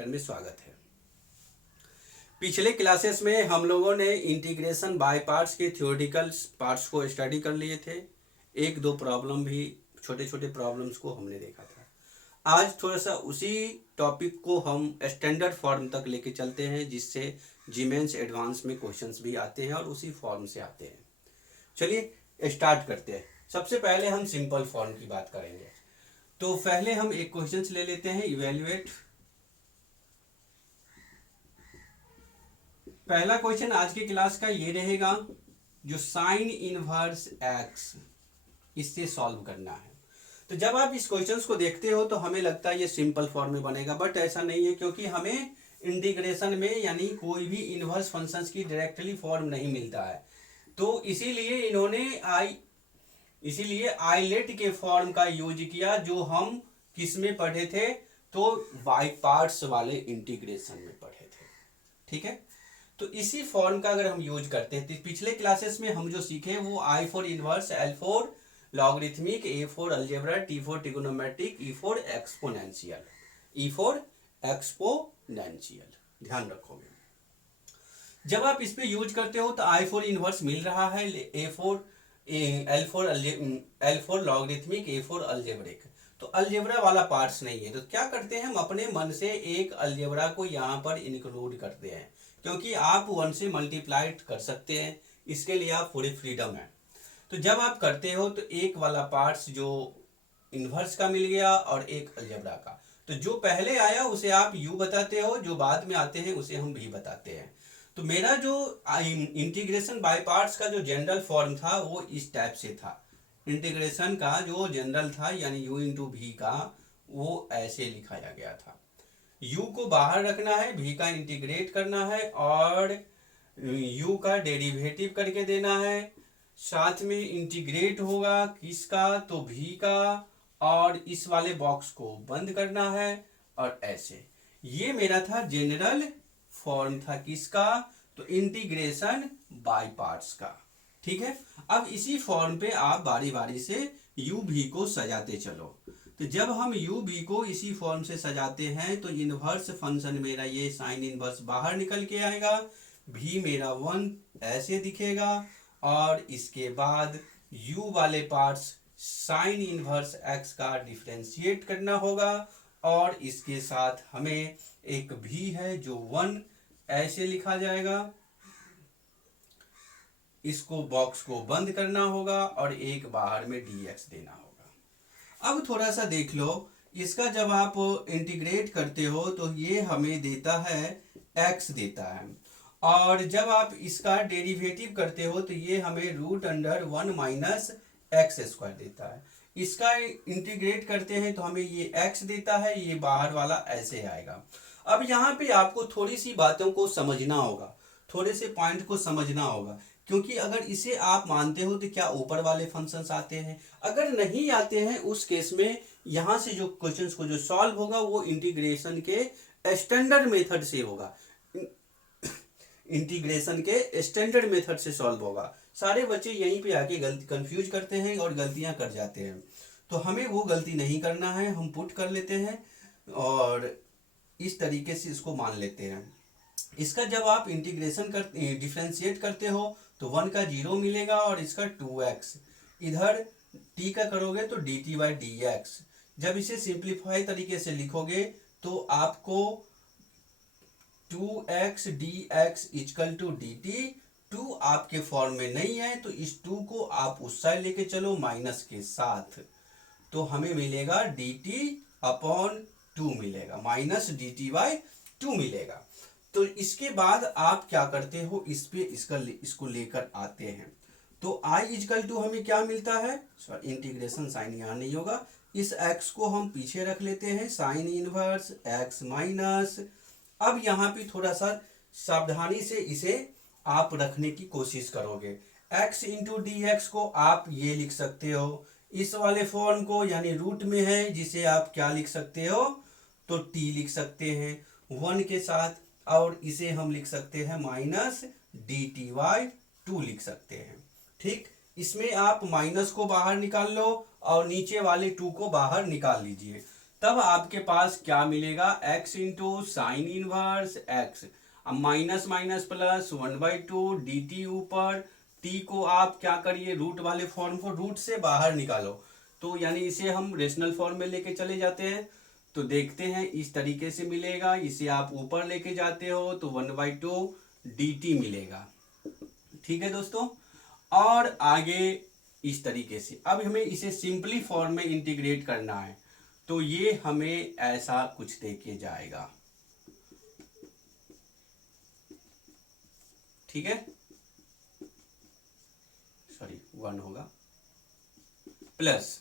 Chapter में स्वागत है। पिछले क्लासेस में हम लोगों ने इंटीग्रेशन बाय पार्ट्स के थ्योरेटिकल पार्ट्स को स्टडी कर लिए थे। एक दो प्रॉब्लम भी, छोटे छोटे प्रॉब्लम्स को हमने देखा था। आज थोड़ा सा उसी टॉपिक को हम स्टैंडर्ड फॉर्म तक लेके चलते हैं, जिससे जीमेंस एडवांस में क्वेश्चंस भी आते हैं और उसी फॉर्म से आते हैं। चलिए स्टार्ट करते हैं। सबसे पहले हम सिंपल फॉर्म की बात करेंगे। तो पहले हम एक क्वेश्चन ले लेते हैं, इवेल्युएट। पहला क्वेश्चन आज की क्लास का ये रहेगा, जो साइन इनवर्स एक्स, इससे सॉल्व करना है। तो जब आप इस क्वेश्चंस को देखते हो तो हमें लगता है ये सिंपल फॉर्म में बनेगा, बट ऐसा नहीं है, क्योंकि हमें इंटीग्रेशन में यानी कोई भी इनवर्स फंक्शंस की डायरेक्टली फॉर्म नहीं मिलता है। तो इसीलिए आइलेट के फॉर्म का यूज किया, जो हम किस में पढ़े थे, तो बाय पार्ट्स वाले इंटीग्रेशन में पढ़े थे। ठीक है, तो इसी फॉर्म का अगर हम यूज करते हैं, तो पिछले क्लासेस में हम जो सीखे वो I for inverse, L for logarithmic, A for algebra, T for trigonometric, E for exponential, ध्यान रखोगे। जब आप इस पे यूज करते हो तो आई फॉर इनवर्स मिल रहा है, L for logarithmic, A for algebraic. तो अलजेब्रा वाला पार्ट्स नहीं है, तो क्या करते हैं, हम अपने मन से एक अलजेब्रा को यहाँ पर इंक्लूड करते हैं, क्योंकि आप 1 से मल्टीप्लाइड कर सकते हैं, इसके लिए आप पूरी फ्रीडम है। तो जब आप करते हो तो एक वाला पार्ट्स जो इन्वर्स का मिल गया और एक अलजेब्रा का। तो जो पहले आया उसे आप यू बताते हो, जो बाद में आते हैं उसे हम भी बताते हैं। तो मेरा जो इंटीग्रेशन बाय पार्ट्स का जो जनरल फॉर्म था वो इस टाइप से था। इंटीग्रेशन का जो जनरल था यानी यू इंटू भी का, वो ऐसे लिखाया गया था। यू को बाहर रखना है, भी का इंटीग्रेट करना है और यू का डेरिवेटिव करके देना है। साथ में इंटीग्रेट होगा किसका, तो भी का, और इस वाले बॉक्स को बंद करना है और ऐसे। ये मेरा था जनरल फॉर्म था किसका, तो इंटीग्रेशन बाय पार्ट्स का। ठीक है, अब इसी फॉर्म पे आप बारी बारी से यू भी को सजाते चलो। तो जब हम यू भी को इसी फॉर्म से सजाते हैं तो इनवर्स फंक्शन मेरा ये साइन इनवर्स बाहर निकल के आएगा, भी मेरा 1 ऐसे दिखेगा, और इसके बाद u वाले पार्ट्स साइन इनवर्स x का डिफरेंशिएट करना होगा, और इसके साथ हमें एक भी है जो 1 ऐसे लिखा जाएगा, इसको बॉक्स को बंद करना होगा और एक बाहर में dx देना होगा। अब थोड़ा सा देख लो, इसका जब आप इंटीग्रेट करते हो तो ये हमें देता है x देता है, और जब आप इसका डेरिवेटिव करते हो तो ये हमें √1 माइनस एक्स स्क्वायर देता है। इसका इंटीग्रेट करते हैं तो हमें ये x देता है, ये बाहर वाला ऐसे आएगा। अब यहाँ पे आपको थोड़ी सी बातों को समझना होगा, थोड़े से पॉइंट को समझना होगा, क्योंकि अगर इसे आप मानते हो तो क्या ऊपर वाले फंक्शंस आते हैं, अगर नहीं आते हैं उस केस में यहाँ से जो क्वेश्चंस को जो सॉल्व होगा वो इंटीग्रेशन के स्टैंडर्ड मेथड से होगा, इंटीग्रेशन के स्टैंडर्ड मेथड से सॉल्व होगा। सारे बच्चे यहीं पे आके गलती कंफ्यूज करते हैं और गलतियां कर जाते हैं, तो हमें वो गलती नहीं करना है, हम पुट कर लेते हैं और इस तरीके से इसको मान लेते हैं। इसका जब आप इंटीग्रेशन कर डिफरेंशिएट करते हो तो 1 का 0 मिलेगा और इसका 2x, इधर t का करोगे तो dt बाई dx। जब इसे सिंप्लीफाई तरीके से लिखोगे तो आपको 2x dx equal to dt, 2 आपके फॉर्म में नहीं है तो इस 2 को आप उस साइड लेके चलो माइनस के साथ, तो हमें मिलेगा dt अपॉन 2 मिलेगा, माइनस dt बाई 2 मिलेगा। तो इसके बाद आप क्या करते हो, इस पे इसको लेकर आते हैं, तो i इक्वल टू हमें क्या मिलता है, सॉरी इंटीग्रेशन साइन यहाँ नहीं होगा, इस x को हम पीछे रख लेते हैं, साइन इनवर्स x माइनस। अब यहाँ पे थोड़ा सा सावधानी से इसे आप रखने की कोशिश करोगे, x इंटू डी एक्स को आप ये लिख सकते हो, इस वाले फॉर्म को यानी रूट में है जिसे आप क्या लिख सकते हो, तो t लिख सकते हैं 1 के साथ, और इसे हम लिख सकते हैं माइनस dt बाई 2 लिख सकते हैं। ठीक, इसमें आप माइनस को बाहर निकाल लो और नीचे वाले 2 को बाहर निकाल लीजिए, तब आपके पास क्या मिलेगा, x into sine inverse x, अब माइनस माइनस प्लस 1/2 dt ऊपर, t को आप क्या करिए, रूट वाले फॉर्म को रूट से बाहर निकालो, तो यानी इसे हम रेशनल फॉर्म में लेके चले जाते हैं, तो देखते हैं इस तरीके से मिलेगा। इसे आप ऊपर लेके जाते हो तो 1/2 dt मिलेगा। ठीक है दोस्तों, और आगे इस तरीके से अब हमें इसे सिंपली फॉर्म में इंटीग्रेट करना है, तो ये हमें ऐसा कुछ देके जाएगा। ठीक है, सॉरी 1 होगा प्लस,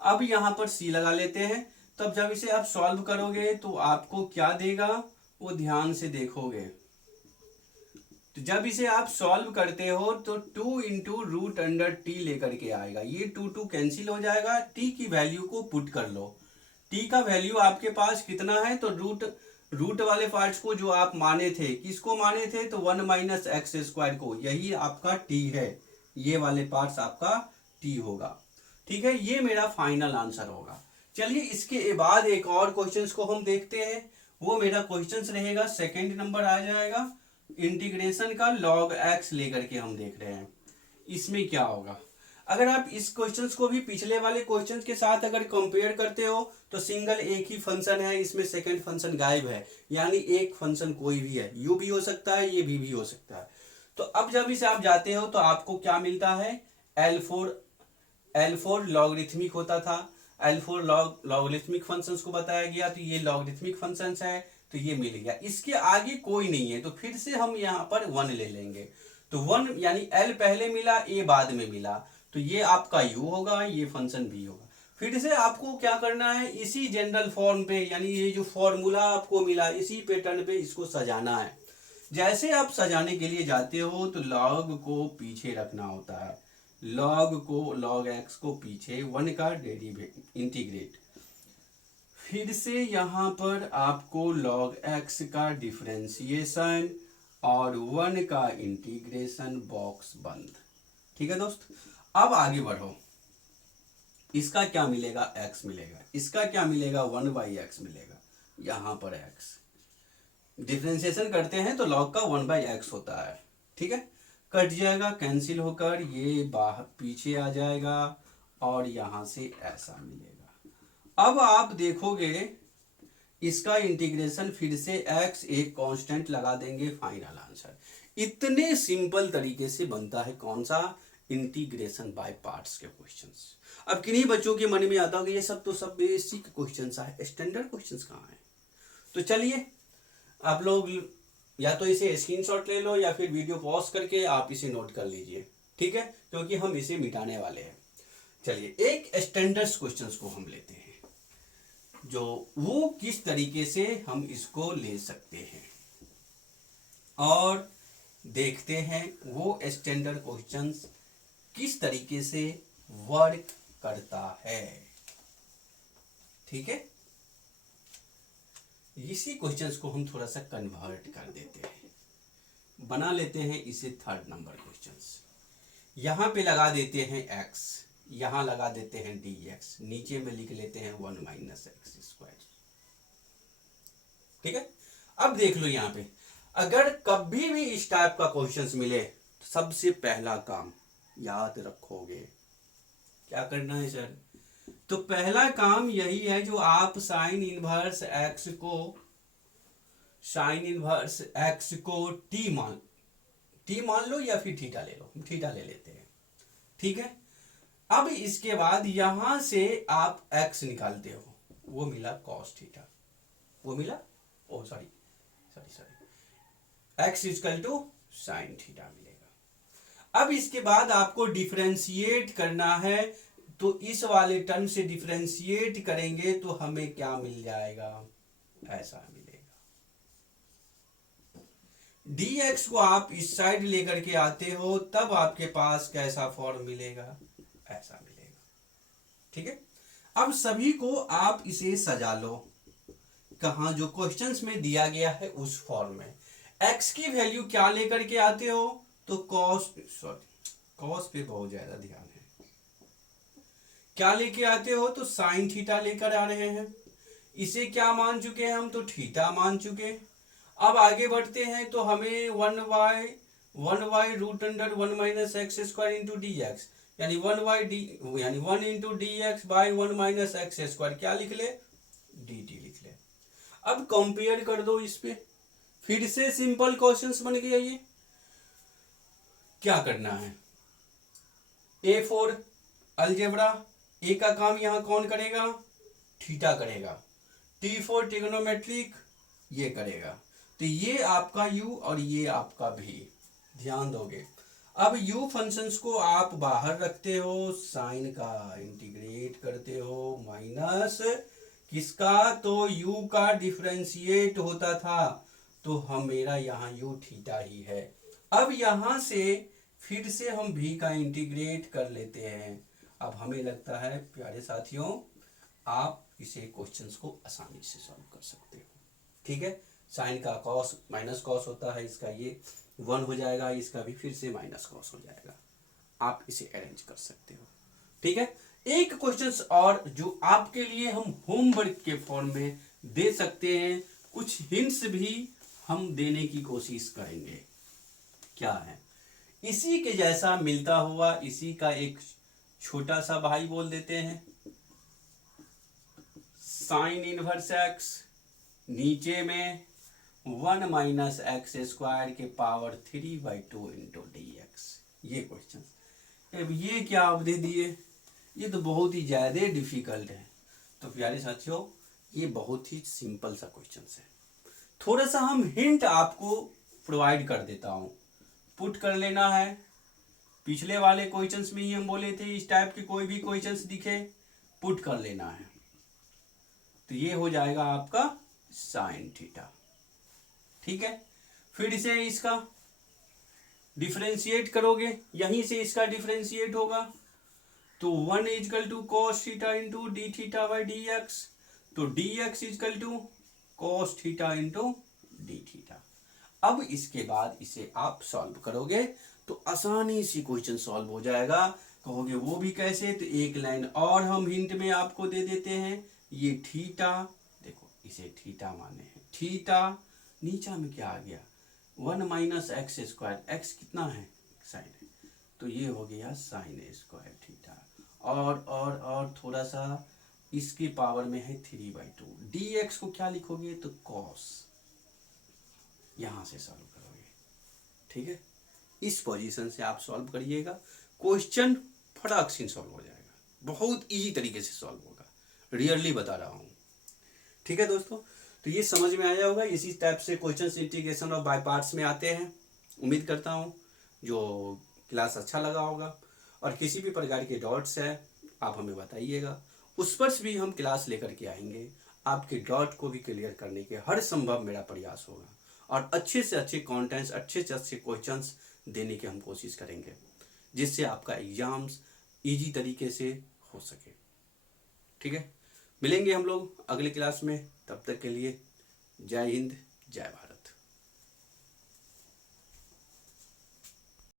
अब यहां पर c लगा लेते हैं। तब जब इसे आप सॉल्व करोगे तो आपको क्या देगा, वो ध्यान से देखोगे। तो जब इसे आप सॉल्व करते हो तो 2 इंटू रूट अंडर टी लेकर के आएगा, ये 2 कैंसिल हो जाएगा, t की वैल्यू को पुट कर लो। t का वैल्यू आपके पास कितना है, तो रूट वाले पार्ट्स को जो आप माने थे, किसको माने थे, तो 1 माइनस एक्स स्क्वायर को, यही आपका t है, ये वाले पार्ट्स आपका t होगा। ठीक है, ये मेरा फाइनल आंसर होगा। चलिए इसके बाद एक और क्वेश्चंस को हम देखते हैं, वो मेरा क्वेश्चंस रहेगा, सेकंड नंबर आ जाएगा, इंटीग्रेशन का log x लेकर के हम देख रहे हैं। इसमें क्या होगा, अगर आप इस क्वेश्चंस को भी पिछले वाले क्वेश्चंस के साथ अगर कंपेयर करते हो तो सिंगल एक ही फंक्शन है, इसमें सेकंड फंक्शन गायब है, यानी एक फंक्शन कोई भी है, यू भी हो सकता है, ये भी हो सकता है। तो अब जब इसे आप जाते हो तो आपको क्या मिलता है, L4 लॉगरिथमिक होता था, L4 लॉगरिथमिक फंक्शंस को बताया गया, तो ये लॉगरिथमिक फंक्शंस है, तो ये मिल गया। इसके आगे कोई नहीं है, तो फिर से हम यहाँ पर 1 ले लेंगे, तो 1 यानी L पहले मिला, A बाद में मिला, तो ये आपका U होगा, ये फंक्शन B होगा। फिर से आपको क्या करना है, इसी जनरल फॉर्म पे, यानी ये जो फॉर्मूला आपको मिला इसी पैटर्न पे इसको सजाना है। जैसे आप सजाने के लिए जाते हो तो log को पीछे रखना होता है, log x को पीछे, 1 का डेरिवेटिव इंटीग्रेट, फिर से यहां पर आपको log x का डिफरेंशिएशन और 1 का इंटीग्रेशन, बॉक्स बंद। ठीक है दोस्त, अब आगे बढ़ो, इसका क्या मिलेगा, x मिलेगा, इसका क्या मिलेगा, 1/x मिलेगा, यहां पर x डिफरेंशिएशन करते हैं तो log का 1/x होता है। ठीक है, कट जाएगा, कैंसिल होकर ये बाहर पीछे आ जाएगा और यहां से ऐसा मिलेगा। अब आप देखोगे इसका इंटीग्रेशन, फिर से x एक कांस्टेंट लगा देंगे, फाइनल आंसर। इतने सिंपल तरीके से बनता है कौन सा, इंटीग्रेशन बाय पार्ट्स के क्वेश्चंस। अब किन्हीं बच्चों के मन में आता होगा ये सब तो सब बेसिक क्वेश्चंस है, स्टैंडर्ड क्वेश्चंस कहाँ है। तो चलिए आप लोग या तो इसे स्क्रीनशॉट ले लो या फिर वीडियो पॉज करके आप इसे नोट कर लीजिए। ठीक है, क्योंकि हम इसे मिटाने वाले हैं। चलिए एक स्टैंडर्ड क्वेश्चंस को हम लेते हैं, जो वो किस तरीके से हम इसको ले सकते हैं, और देखते हैं वो स्टैंडर्ड क्वेश्चंस किस तरीके से वर्क करता है। ठीक है, इसी क्वेश्चंस को हम थोड़ा सा कन्वर्ट कर देते हैं, बना लेते हैं इसे थर्ड नंबर क्वेश्चंस। यहां पे लगा देते हैं x, यहां लगा देते हैं dx, नीचे में लिख लेते हैं 1 माइनस एक्स स्क्वायर। ठीक है, अब देख लो यहां पे अगर कभी भी इस टाइप का क्वेश्चंस मिले तो सबसे पहला काम याद रखोगे, क्या करना है सर, तो पहला काम यही है, जो आप साइन इनवर्स एक्स को टी मान लो या फिर थीटा ले लो, थीटा ले लेते हैं। ठीक है, अब इसके बाद यहां से आप एक्स निकालते हो, वो मिला कॉस थीटा, वो मिला sorry x equal to sine theta मिलेगा। अब इसके बाद आपको डिफरेंशिएट करना है, तो इस वाले टर्म से डिफरेंशिएट करेंगे तो हमें क्या मिल जाएगा, ऐसा मिलेगा। dx को आप इस साइड लेकर के आते हो तब आपके पास कैसा फॉर्म मिलेगा, ऐसा मिलेगा। ठीक है, अब सभी को आप इसे सजा लो, कहां जो क्वेश्चंस में दिया गया है उस फॉर्म में। x की वैल्यू क्या लेकर के आते हो, तो कॉस पे बहुत ज्यादा ध्यान है, क्या लेके आते हो, तो साइन थीटा लेकर आ रहे हैं। इसे क्या मान चुके हैं हम, तो थीटा मान चुके। अब आगे बढ़ते हैं तो हमें one by root under one minus x square into d x, यानी वन बाई डी, यानी one into d x by one minus x square, क्या लिख ले, डी टी लिख ले। अब कंपेयर कर दो इस पे, फिर से सिंपल क्वेश्चंस बन गया ये। क्या करना है, ए फोर अलजेब्रा, ए का काम यहां कौन करेगा, थीटा करेगा, टी फोर ट्रिग्नोमेट्रिक ये करेगा। तो ये आपका u और ये आपका v, ध्यान दोगे। अब u फंक्शंस को आप बाहर रखते हो, साइन का इंटीग्रेट करते हो माइनस किसका, तो u का डिफरेंशिएट होता था, तो हम मेरा यहाँ u थीटा ही है। अब यहाँ से फिर से हम v का इंटीग्रेट कर लेते हैं। अब हमें लगता है प्यारे साथियों आप इसे क्वेश्चंस को आसानी से सॉल्व कर सकते हो। ठीक है, साइन का कॉस माइनस कॉस होता है, इसका ये 1 हो जाएगा, इसका भी फिर से माइनस कॉस हो जाएगा। आप इसे अरेंज कर सकते हो। ठीक है, एक क्वेश्चंस और जो आपके लिए हम होमवर्क के फॉर्म में दे सकते हैं, कुछ हिंट्स भी हम देने की कोशिश करेंगे। क्या है, इसी के जैसा मिलता हुआ इसी का एक छोटा सा भाई बोल देते हैं, साइन इनवर्स एक्स, नीचे में 1 माइनस एक्स स्क्वायर के पावर 3/2 इंटू डी एक्स। ये क्वेश्चन, अब ये क्या आप दे दिए, ये तो बहुत ही ज़्यादा डिफिकल्ट है। तो प्यारे साथियों ये बहुत ही सिंपल सा क्वेश्चन है। थोड़ा सा हम हिंट आपको प्रोवाइड कर देता हूँ, पुट कर लेना है। पिछले वाले क्वेश्चंस में ही हम बोले थे इस टाइप के कोई भी क्वेश्चंस दिखे पुट कर लेना है। तो ये हो जाएगा आपका साइन थीटा। ठीक है, फिर से इसका डिफरेंशिएट करोगे, यहीं से इसका डिफरेंशिएट होगा, तो 1 is equal to cos theta into d theta by d x, तो d x is equal to cos theta into d theta. अब इसके बाद इसे आप सॉल्व करोगे तो आसानी से क्वेश्चन सॉल्व हो जाएगा। कहोगे वो भी कैसे, तो एक लाइन और हम हिंट में आपको दे देते हैं। ये थीटा, देखो इसे थीटा माने हैं, थीटा नीचा में क्या आ गया 1 माइनस एक्स स्क्वायर, एक्स कितना है साइन है, तो ये हो गया साइन स्क्वायर थीटा। और थोड़ा सा इसकी पावर में है 3/2, डी एक्स को क्या लिखोगे, तो कॉस, यहां से सॉल्व करोगे। ठीक है, इस पोजीशन से आप सॉल्व करिएगा, क्वेश्चन फटाक से सॉल्व हो जाएगा, बहुत इजी तरीके से सॉल्व होगा, रियरली बता रहा हूँ। ठीक है दोस्तों, तो ये समझ में आया होगा। इसी टाइप से question integration of by parts में आते हैं। उम्मीद करता हूँ जो क्लास अच्छा लगा होगा, और किसी भी प्रकार के डाउट्स है आप हमें बताइएगा, उस पर भी हम क्लास लेकर के आएंगे। आपके डाउट को भी क्लियर करने के हर संभव मेरा प्रयास होगा, और अच्छे से अच्छे कंटेंट्स, अच्छे से अच्छे क्वेश्चंस देने की हम कोशिश करेंगे, जिससे आपका एग्जाम्स इजी तरीके से हो सके। ठीक है, मिलेंगे हम लोग अगले क्लास में, तब तक के लिए जय हिंद जय भारत।